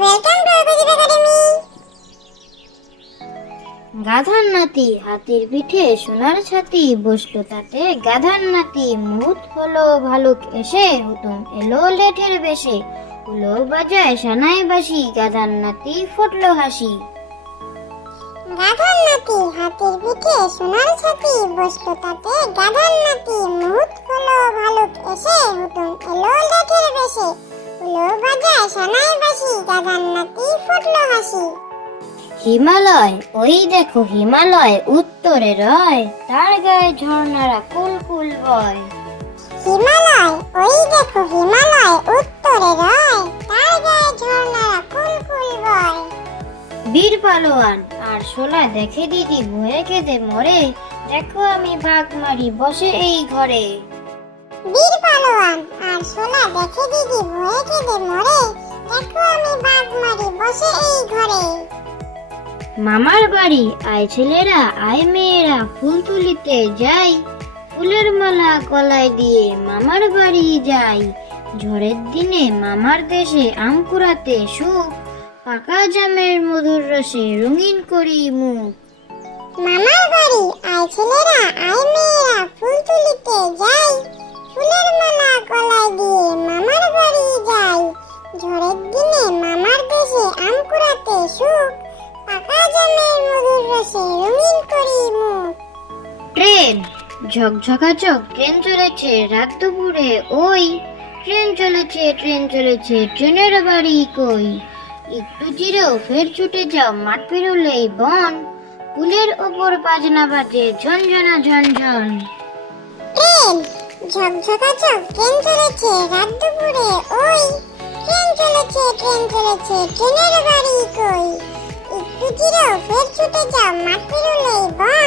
Welcome to Abhijit academy. গাধার নাতি হাতির পিঠে সোনার ছাতি, বসলো তাতে গাধার নাতি। মুহূর্ত হলো ভালুক এসে, হুতুম এলো লেঠের বেশে। হুলো বাজায় সানাই বাসি, গাধার নাতি ফুটলো হাসি। গাধার নাতি হাতির পিঠে সোনার ছাতি, বসলো তাতে গাধার নাতি। মুহূর্ত হলো ভালুক এসে, হুতুম এলো লেঠের বেশে। হুলো বাজায় সানাই বাসি, গাধার নাতি ফুটলো হাসি। হিমালয়, ওই দেখো হিমালয়, উত্তরে রয়, তার গায়ে ঝর্ণারা কুল কুল বয়। হিমালয়, ওই দেখো হিমালয়, উত্তরে রয়, তার গায়ে ঝর্ণারা কুল কুল বয়। বীর পালোয়ান আর শোলা দেখে দিদি ভয়ে কেঁদে মরে, দেখো আমি বাঘ মারি বসে এই ঘরে। বীর পালোয়ান আর শোলা দেখে দিদি ভয়ে কেঁদে মরে, দেখো আমি বাঘ মারি বসে এই ঘরে। মামার বাড়ি আয় ছেলেরা আয় মেয়েরা, ফুল তুলিতে যাই, ফুলের মালা গলায় দিয়ে মামার বাড়ি যাই। ঝড়ের দিনে মামার দেশে আম কুড়াতে সুখ, পাকা জামের মধুর রসে রঙিন করি মুখ। মামার বাড়ি আয় ছেলেরা আয় মেয়েরা, ফুল তুলিতে যাই, ফুলের মালা গলায় দিয়ে মামার বাড়ি যাই। ঝড়ের দিনে মামার দেশে আম কুড়াতে সুখ, পাকা জামের মধুর রসে রঙিন করি মুখ। ট্রেন, ঝকঝকাচক ট্রেন চলেছে রাত দুপুরে ওই, ট্রেন চলেছে ট্রেনের বাড়ি কই। একটু জিরেও ফের ছুটে যাও, মাঠ পেরোলেই বন, পুলের ওপর বাজনা বাজে ঝনঝনা ঝনঝন। ট্রেন, ঝকঝকাচক ট্রেন চলেছে রাত দুপুরে ওই, ট্রেন চলেছে ট্রেনের বাড়ি কই। একটু জিরেও ফের ছুটে যাও, মাঠ পেরোলেই বন,